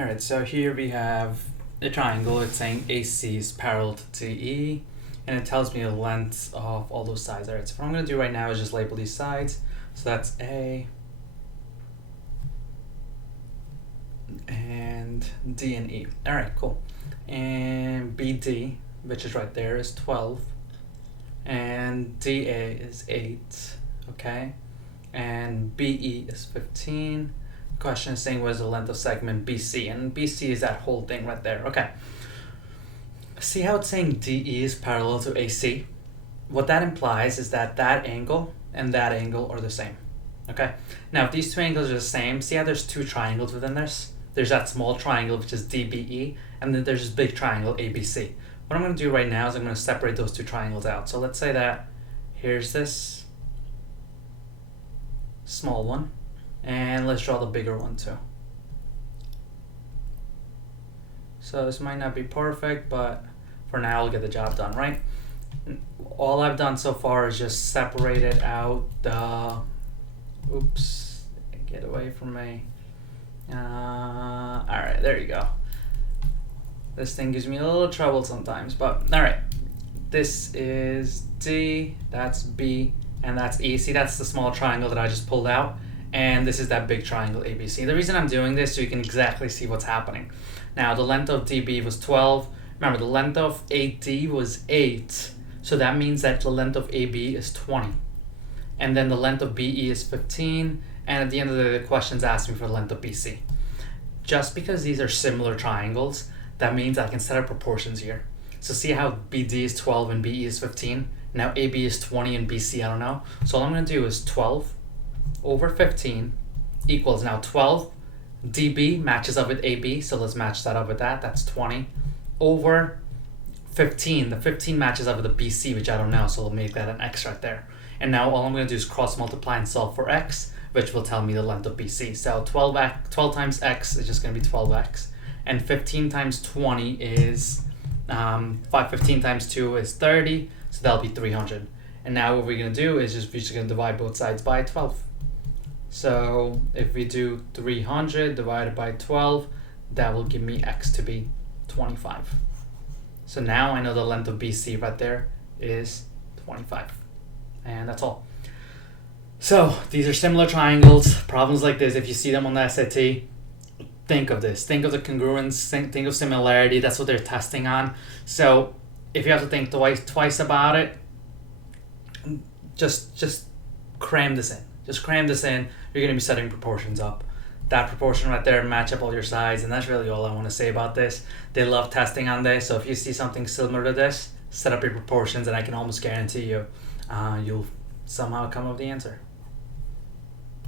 Alright, so here we have a triangle. It's saying AC is parallel to DE, and it tells me the length of all those sides. Alright, so what I'm going to do right now is just label these sides. So that's A and D and E. Alright, cool. And BD, which is right there, is 12. And DA is 8. Okay. And BE is 15. Question is saying what is the length of segment BC, and BC is that whole thing right there. Okay. See how it's saying DE is parallel to AC? What that implies is that that angle and that angle are the same. Okay. Now if these two angles are the same, see how there's two triangles within this? There's that small triangle which is DBE, and then there's this big triangle ABC. What I'm going to do right now is I'm going to separate those two triangles out. So let's say that here's this small one, and let's draw the bigger one too. So this might not be perfect, but for now I'll get the job done, right? All I've done so far is just separated out the, oops, get away from me. Alright, there you go. This thing gives me a little trouble sometimes, but alright. This is D, that's B, and that's E. See, that's the small triangle that I just pulled out. And this is that big triangle ABC. The reason I'm doing this so you can exactly see what's happening. Now, the length of DB was 12. Remember, the length of AD was 8. So that means that the length of AB is 20. And then the length of BE is 15. And at the end of the day, the question's asking for the length of BC. Just because these are similar triangles, that means I can set up proportions here. So see how BD is 12 and BE is 15? Now AB is 20 and BC, I don't know. So all I'm going to do is 12 over 15 equals, now 12 DB matches up with AB, so let's match that up with that. That's 20 over 15. The 15 matches up with the BC, which I don't know, so we'll make that an X right there. And now all I'm going to do is cross multiply and solve for X, which will tell me the length of BC. So 12 times X is just going to be 12X. And 15 times 20 is, 15 times 2 is 30, so that'll be 300. And now what we're going to do is we're just going to divide both sides by 12. So if we do 300 divided by 12, that will give me X to be 25. So now I know the length of BC right there is 25. And that's all. So these are similar triangles. Problems like this, if you see them on the SAT, think of this. Think of the congruence, think of similarity. That's what they're testing on. So if you have to think twice about it, just cram this in. Just cram this in. You're going to be setting proportions up. That proportion right there, match up all your sides, and that's really all I want to say about this. They love testing on this, so if you see something similar to this, set up your proportions, and I can almost guarantee you, you'll somehow come up with the answer.